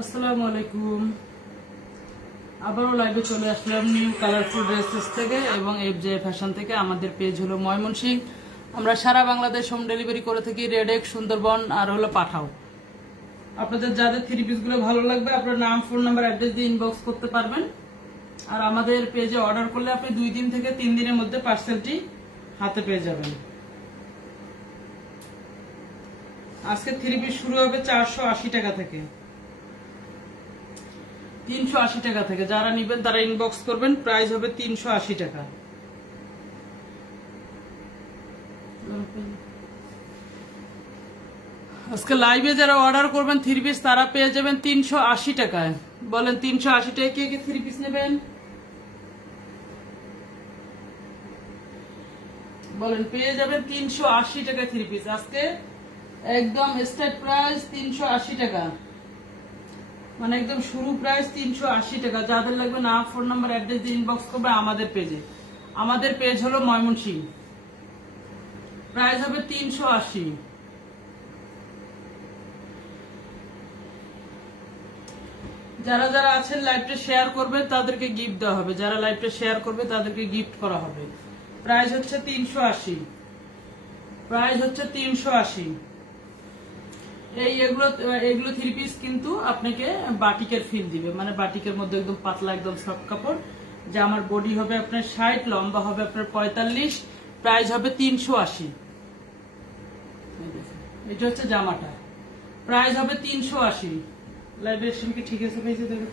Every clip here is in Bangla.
আসসালামু আলাইকুম। আবারও লাইভে চলে আসলাম নিউ কালারফুল ড্রেসেস থেকে এবং এফজে ফ্যাশন থেকে। আমাদের পেজ হলো ময়মনসিংহ। আমরা সারা বাংলাদেশ হোম ডেলিভারি করে থাকি, রেডেক, সুন্দরবন আর হলো পাঠাও। আপনাদের যাদের থ্রি পিসগুলো ভালো লাগবে আপনার নাম, ফোন নাম্বার, অ্যাড্রেস দিয়ে ইনবক্স করতে পারবেন। আর আমাদের পেজে অর্ডার করলে আপনি 2 দিন থেকে 3 দিনের মধ্যে পার্সেলটি হাতে পেয়ে যাবেন। আজকে থ্রি পিস শুরু হবে 480 টাকা থেকে, 380 টাকা থেকে। যারা নেবেন তারা ইনবক্স করবেন। প্রাইস হবে 380 টাকা। আজকে লাইভে যারা অর্ডার করবেন থ্রি পিস তারা পেয়ে যাবেন 380 টাকায়। বলেন 380 টাকায় কে কে থ্রি পিস নেবেন? বলেন পেয়ে যাবেন 380 টাকায় থ্রি পিস। আজকে একদম স্টার্ট প্রাইস 380 টাকা, মানে একদম শুরু প্রাইস 380 টাকা। যাদের লাগবে নাম, ফোন নাম্বার, অ্যাড্রেস দিয়ে ইনবক্স করবে আমাদের পেজে। আমাদের পেজ হলো ময়মনসিংহ। প্রাইস হবে 380। যারা যারা আছেন লাইভটা শেয়ার করবে তাদেরকে গিফট দেওয়া হবে। যারা লাইভটা শেয়ার করবে তাদেরকে গিফট করা হবে। প্রাইস হচ্ছে 380। প্রাইস হচ্ছে 380। এগুলো থ্রি পিস কিন্তু আপনাকে বাটিকের ফিল দিবে, মানে বাটিকের মধ্যে একদম পাতলা, একদম সফট কাপড়। জামার বডি হবে আপনার 60, লম্বা হবে আপনার 45। প্রাইস হবে 380। এটা হচ্ছে জামাটা। প্রাইস হবে 380। লাইব্রেশন কি ঠিক আছে ভাইজি? দেখো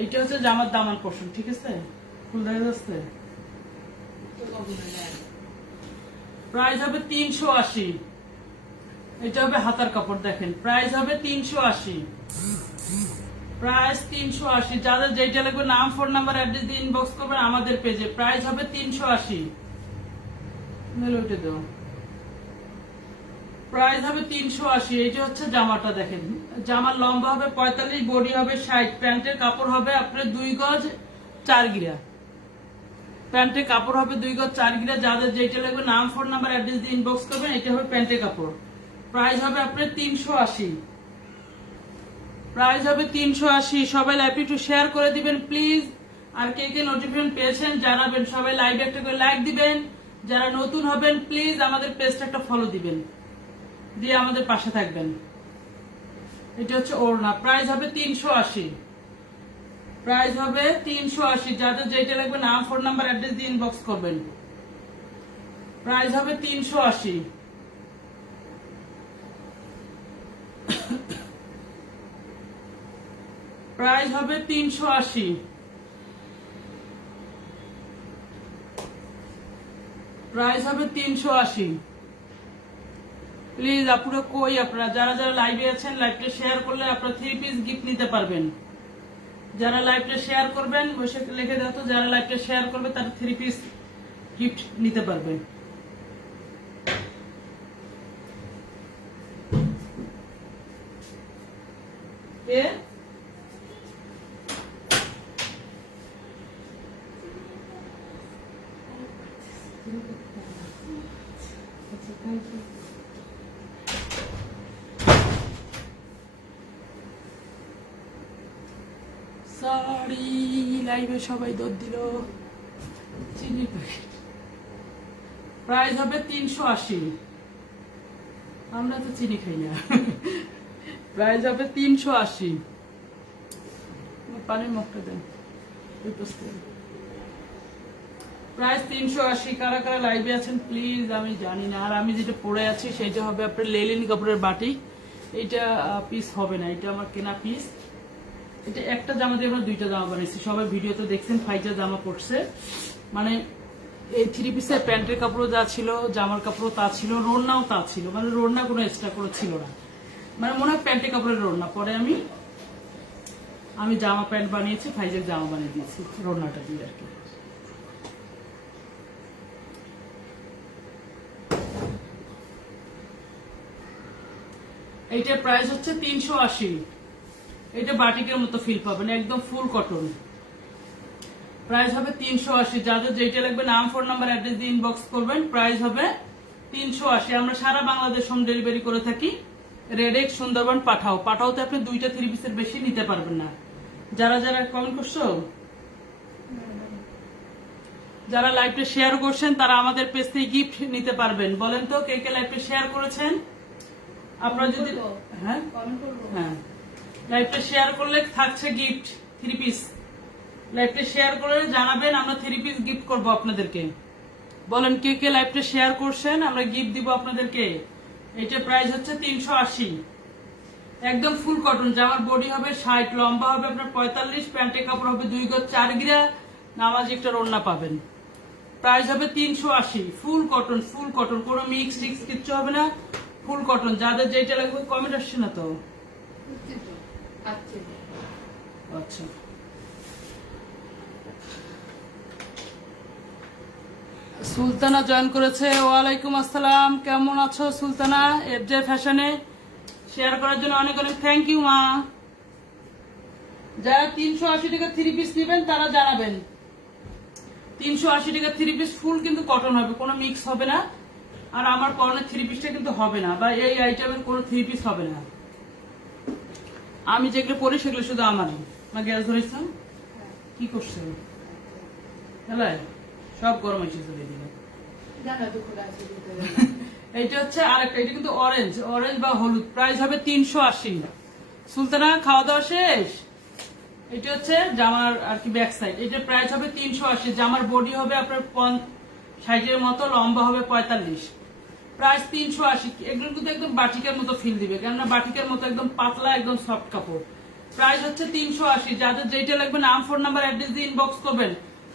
এইটা হচ্ছে জামার দামান পোর্শন, ঠিক আছে? ফুল দেখা যাচ্ছে। প্রাইস হবে 380। এটা হবে হাতার কাপড়, দেখেন। প্রাইস হবে 380। প্রাইস 380। যাদের যেটা লাগবে নাম, ফোন নাম্বার, অ্যাড্রেস দিয়ে ইনবক্স করবেন আমাদের পেজে। প্রাইস হবে 380। মেলোটে দাও। প্রাইস হবে 380। এইটা হচ্ছে জামাটা, দেখেন। জামার লম্বা হবে 45, বডি হবে 60। প্যান্টের কাপড় হবে আপনার 2 গজ 4 গিরা। প্যান্টের কাপড় হবে 2 গজ 4 গিরা। যাদের যেটা লাগবে নাম, ফোন নাম্বার, অ্যাড্রেস দিয়ে ইনবক্স করবেন। এটা হবে প্যান্টের কাপড়। প্রাইস হবে আপনার 380। প্রাইস হবে 380। সবাই লাইভটি একটু শেয়ার করে দিবেন please. R K K notification পেয়েছেন জানাবেন। সবাই লাইভে একটা করে লাইক দিবেন। যারা নতুন হবেন প্লিজ আমাদের পেজটা একটা ফলো দিবেন, দিয়ে আমাদের পাশে থাকবেন। এটা হচ্ছে ওড়না। প্রাইস হবে 380। প্রাইস হবে 380। যাদের যেটা লাগবে নাম, ফোন নাম্বার, অ্যাড্রেস দিয়ে ইনবক্স করবেন। প্রাইস হবে 380। প্রাইস হবে 380। প্রাইস হবে 380। প্লিজ আপুরা কই আপনারা? যারা যারা লাইভে আছেন লাইভটা শেয়ার করলে আপনারা থ্রি পিস গিফট নিতে পারবেন। যারা লাইভটা শেয়ার করবেন বসে লিখে দাও তো, যারা লাইভটা শেয়ার করবে তারা থ্রি পিস গিফট নিতে পারবে। কে সরি, লাইভে সবাই দৌড় দিল। চিনি প্যাকেট। প্রাইস হবে 380। আমরা তো চিনি খাই না। প্রাইস হবে 380। পানির মুখটা দেন। প্রাইস 380। কারা কারা লাইভে আছেন প্লিজ আমি জানি না। আর আমি যেটা পরে আছি সেটা হবে আপনার লেলিন কাপড়ের বাটি। এইটা পিস হবে না, এটা আমার কেনা পিস। এটা একটা জামা দিয়ে আমরা 2টা জামা বানিয়েছি। সবাই ভিডিওতে দেখছেন 5টা জামা পড়ছে। মানে এই থ্রি পিসের প্যান্টের কাপড়ও যা ছিল, জামার কাপড়ও তা ছিল, রোড়নাও তা ছিল। মানে রোড়না কোনো এক্সট্রা করে ছিল না, মানে মনে হয় প্যান্টের কাপড়ের রোড়না। পরে আমি জামা প্যান্ট বানিয়েছি, 5এর জামা বানিয়ে দিয়েছি রোড়নাটা দিয়ে আর কি। এইটার প্রাইস হচ্ছে 380। এটা বাটিকের মতো ফিল পাবেন, একদম ফুল কটন। প্রাইস হবে 380। যাদের যেটা লাগবে নাম, ফোন নাম্বার, অ্যাড্রেস দিয়ে ইনবক্স করবেন। প্রাইস হবে 380। আমরা সারা বাংলাদেশ হোম ডেলিভারি করে থাকি। রেডেক্স সুন্দরবন পাঠাওতে আপনি 2টা 3 পিসের বেশি নিতে পারবেন না। যারা যারা কমেন্ট করছো, যারা লাইভটা শেয়ার করছেন তারা আমাদের পেজ থেকে গিফট নিতে পারবেন। বলেন তো কে কে লাইভটা শেয়ার করেছেন? আপনারা যদি হ্যাঁ হ্যাঁ লাইভটা শেয়ার করলে থাকছে গিফট 3 পিস। লাইভটা শেয়ার করে জানাবেন, আমরা 3 পিস গিফট করব আপনাদেরকে। বলেন কে কে লাইভটা শেয়ার করছেন, আমরা গিফট দিব আপনাদেরকে। এটা প্রাইস হচ্ছে 380, একদম ফুল কটন। জামার বডি হবে 60, লম্বা হবে আপনার 45, প্যান্টের কাপড় হবে 2 গজ 4 গিরা, নামাজি একটা ওড়না পাবেন। প্রাইস হবে 380, ফুল কটন, কোনো মিক্স টিক্স কিচ্ছু হবে না, ফুল কটন। যাদের যেটা লাগবে কমেন্ট আসছে না তো? আচ্ছা, সুলতানা জয়েন করেছে। ওয়ালাইকুম আসসালাম, কেমন আছো সুলতানা? এফজে ফ্যাশনে শেয়ার করার জন্য অনেক অনেক থ্যাংক ইউ মা। যারা 380 টাকা 3 পিস নেবেন তারা জানাবেন। 380 টাকা 3 পিস ফুল কিন্তু কটন হবে, কোনো মিক্স হবে না। আর আমার পরনের 3 পিসটা কিন্তু হবে না, বা এই আইটেমের কোনো 3 পিস হবে না। আমি যেগুলো পরি সেগুলো শুধু আমারই। না গ্যাস ধরেছিলাম কি করছে? হ্যালো, সব গরম এসে চলে দিল। এইটা হচ্ছে আরেকটা, এটা কিন্তু অরেঞ্জ বা হলুদ। প্রাইস হবে 380। সুলতানা খাওয়া দাওয়া শেষ? এটা হচ্ছে জামার আর কি ব্যাক সাইড। এটা প্রাইস হবে 380। জামার বডি হবে আপনার 60 মতো, লম্বা হবে 45, প্রাইস 380। এগুলো কিন্তু একদম বাটিকের মতো ফিল দিবে, কেননা বাটিকের মতো একদম পাতলা, একদম সফট কাপড়। প্রাইস হচ্ছে 380। যাদের যেটা লাগবে নাম, ফোন নাম্বার, অ্যাড্রেস দিয়ে ইনবক্স করবেন।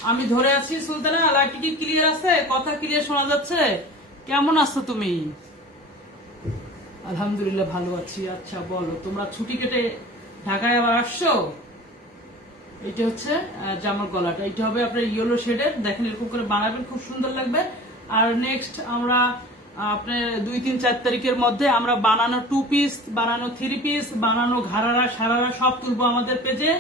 আমি ধরে আছি সুলতানা, লাইভটি কি ক্লিয়ার আছে? কথা ক্লিয়ার শোনা যাচ্ছে? কেমন আছো তুমি? আলহামদুলিল্লাহ ভালো আছি। আচ্ছা বলো, তোমরা ছুটি কেটে ঢাকায় আবার আসছো? এটা হচ্ছে জামার গলাটা, এটা হবে আপনার ইয়েলো শেডের। দেখেন এরকম করে বানাবেন, খুব সুন্দর লাগবে। আর নেক্সট আমরা আপনার 2, 3, 4 তারিখের মধ্যে আমরা বানানো 2 পিস, বানানো 3 পিস, বানানো ঘাড়ারা সারারা সব তুলবো আমাদের পেজে।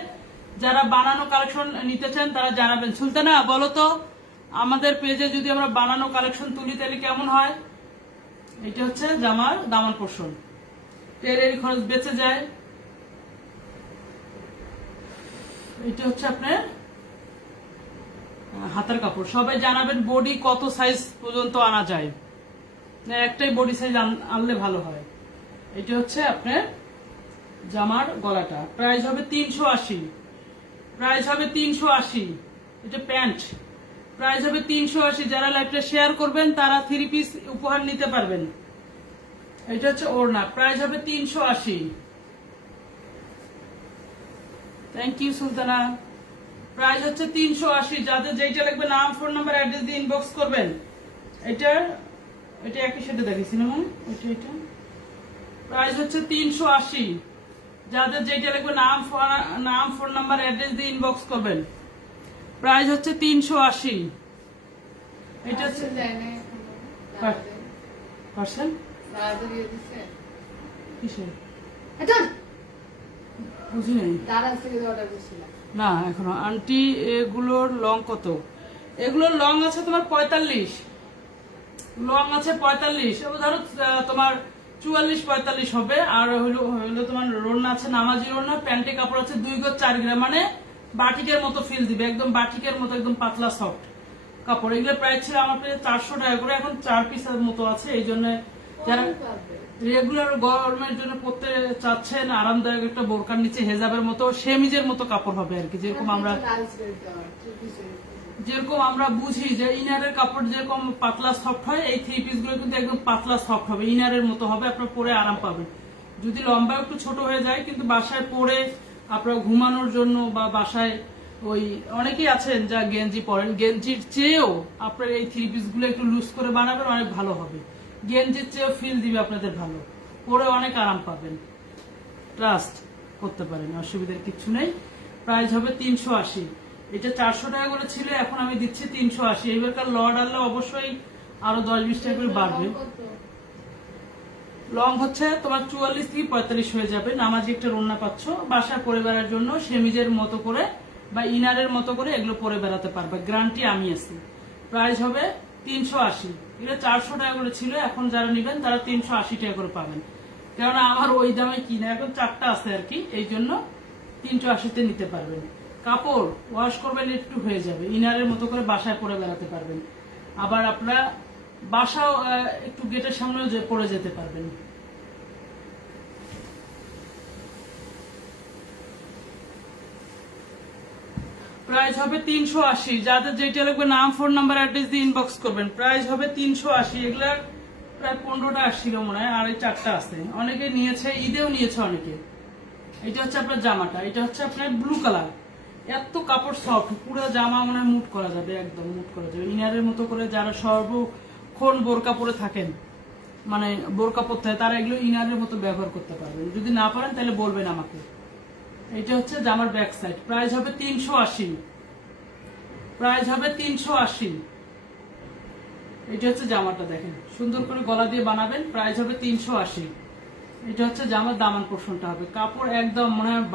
যারা বানানো কালেকশন নিতে চান তারা জানাবেন। সুলতানা বলো তো, আমাদের পেজে যদি আমরা বানানো কালেকশন তুলি তাহলে কেমন হয়? এটা হচ্ছে জামার দামান পোর্শন, টেরের খরচ বেঁচে যায়। এটা হচ্ছে আপনার হাতের কাপড়। সবাই জানাবেন বডি কত সাইজ পর্যন্ত আনা যায়, একটাই বডি সাইজ আনলে ভালো হয়। এটা হচ্ছে আপনার জামার গলাটা। প্রাইস হবে 380। প্রাইস হবে 380। এটা প্যান্ট, প্রাইস হবে 380। যারা লাইভটা শেয়ার করবেন তারা 3 পিস উপহার নিতে পারবেন। এটা হচ্ছে ওড়না, প্রাইস হবে 380। Thank you Sultana. প্রাইস হচ্ছে 380। যাদের যেটা লাগবে নাম, ফোন নাম্বার, অ্যাড্রেস দিয়ে ইনবক্স করবেন। এটা একই সাথে দেখেছি না মানে, এটা প্রাইস হচ্ছে 380। যাদের যেটা লাগবে নাম, ফোন নাম্বার, অ্যাড্রেস দিয়ে ইনবক্স করবেন। প্রাইস হচ্ছে 380। এটা হচ্ছে পার্সেল কিসের বুঝি নাই না এখনো। আন্টি এগুলোর লং কত? এগুলোর লং আছে তোমার 45, লং আছে 45, ধরো তোমার 44-45 হবে। আর হইলো তোমার রোনা আছে, নামাজি রোনা, প্যান্টে কাপড় আছে 2 গজ 4 গ্রাম, মানে বাটিকের মতো ফিল দিবে, একদম বাটিকের মতো, একদম পাতলা সফট কাপড়। এগুলো প্রাইস ছিল আমার প্রায় 400 টাকা করে, এখন 4 পিসের মতো আছে। এই জন্য যারা রেগুলার গরমের জন্য পড়তে চাচ্ছেন, আরামদায়ক একটা বোরকার নিচে হেজাবের মতো, সেমিজের মতো কাপড় হবে আর কি। যেরকম আমরা বুঝি যে ইনারের কাপড় যেরকম পাতলা সফট হয়, এই 3 পিস গুলো কিন্তু একদম পাতলা সফট হবে, ইনারের মতো হবে, আপনার পরে আরাম পাবেন। যদি লম্বা একটু ছোট হয়ে যায়, কিন্তু বাসায় পরে আপনার ঘুমানোর জন্য, বা বাসায় ওই অনেকেই আছেন যা গেঞ্জি পরেন, গেঞ্জির চেয়েও আপনার এই 3 পিস গুলো একটু লুজ করে বানাবেন, অনেক ভালো হবে। গেঞ্জির চেয়েও ফিল দিবে আপনাদের ভালো, পরে অনেক আরাম পাবেন। ট্রাস্ট করতে পারেন, অসুবিধার কিছু নেই। প্রাইস হবে 380। এটা 400 টাকা করে ছিল, এখন আমি দিচ্ছি 380। এইবারকার লর্ড আনলে অবশ্যই আরো 10-20 টাকা করে বাড়বে। লং হচ্ছে তোমার 44 থেকে 45 হয়ে যাবে। নামাজি একটা রোনা পাচ্ছ, বাসার পরে বেড়ার জন্য সেমিজের মতো করে বা ইনারের মতো করে এগুলো পরে বেড়াতে পারবে, গ্যারান্টি আমি আছি। প্রাইস হবে 380। এটা 400 টাকা করে ছিল, এখন যারা নেবেন তারা 380 টাকা করে পাবেন। কেননা আমার ওই দামে কিনা এখন 4টা আছে আর কি, এই জন্য 380-তে নিতে পারবেন। কাপড় ওয়াশ করবেন একটু হয়ে যাবে, ইনারের মতো করে বাসায় পরে বেড়াতে পারবেন। আবার আপনারা বাসাও একটু গেটের সামনেও পরে যেতে পারবেন। প্রাইস হবে 380। যাদের যেটা লাগবে নাম, ফোন নাম্বার, অ্যাড্রেস দিয়ে ইনবক্স করবেন। প্রাইস হবে 380। এগুলার প্রায় 15টা আসছিল মনে হয়, আর এই 4টা আছে। অনেকে নিয়েছে, ঈদেও নিয়েছে অনেকে। এটা হচ্ছে আপনার জামাটা, এটা হচ্ছে আপনার ব্লু কালার। এত কাপড় সফট, পুরো জামা মনে হয় মুট করা যাবে, একদম মুট করা যাবে। ইনারের মতো করে যারা সর্বক্ষণ বোরকা পরে থাকেন, মানে বোরকা পরতে হয়, তারা এগুলো ইনারের মতো ব্যবহার করতে পারবেন। যদি না পারেন তাহলে বলবেন আমাকে। এটা হচ্ছে জামার ব্যাক সাইড। প্রাইস হবে 380। প্রাইস হবে 380। এটা হচ্ছে জামাটা, দেখেন সুন্দর করে গলা দিয়ে বানাবেন। প্রাইস হবে 380। এটা হচ্ছে জামার দামান পোর্শনটা হবে। কাপড় একদম মনে হয়